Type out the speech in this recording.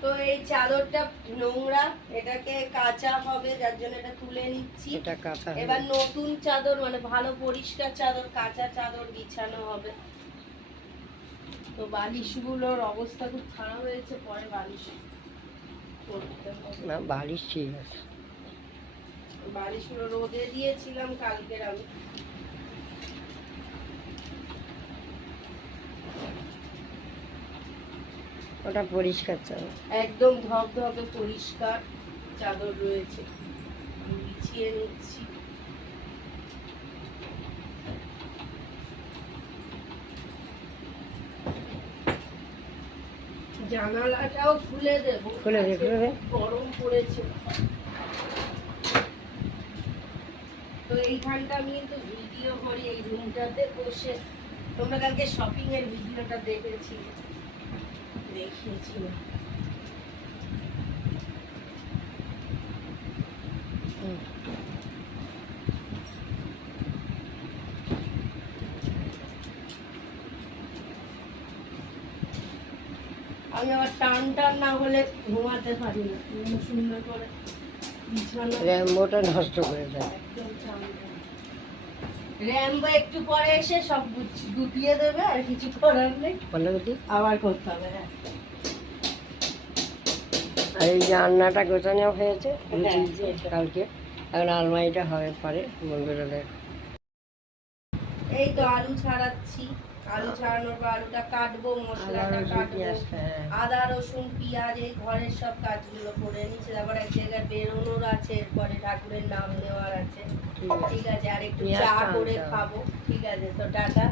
তো এই চাদরটা নোংরা, এটাকে কাচা হবে, যার জন্য এটা তুলে নিচ্ছি। এটা কাঁচা এবার নতুন চাদর মানে ভালো পরিষ্কার চাদর, কাঁচা চাদর বিছানো হবে। তো বালিশগুলোর অবস্থা খুব খারাপ হয়েছে, পরে বালিশ করতে হবে। না বালিশ ঠিক আছে। বালিশগুলো রোদে দিয়েছিলাম কালকের আমি। ওটা পরিষ্কার চাদর, একদম ধবধবে পরিষ্কার চাদর রয়েছে, বিছিয়ে নিচ্ছি। জানালাটাও খুলে দেবো, খুলে দে, খুলে দে। গরম পড়েছে। তো এইখানটা আমি কিন্তু ভিডিও করি, এই রুমটাতে বসে। তোমরা কালকে শপিং এর ভিডিওটা দেখিয়েছিলে। আমি আবার টান টান না হলে ঘুমাতে পারি না, সুন্দর করে বিছানা র্যাম্বোটা নষ্ট করে দেয়। একদম টান টান। র্যাম্বো একটু পরে এসে সব গুটিয়ে দেবে, আর কিছু করার নেই, আবার করতে হবে। আর এই যে রান্নাটা গোছানো হয়েছে কালকে, এখন আলমারিটা হবে পরে বন্ধুরা দেখ। এই তো আলু ছাড়াচ্ছি, আলু ছাড়ানোর পর আলুটা কাটবো, মশলাটা কাটবো, আদা রসুন পেঁয়াজ এই ঘরের সব কাজগুলো করে নিচ্ছে। তারপর এক জায়গায় বেরোনোর আছে, এরপরে ঠাকুরের নাম নেওয়ার আছে। ঠিক আছে, আর একটু চা করে খাবো। ঠিক আছে, তো টাটা।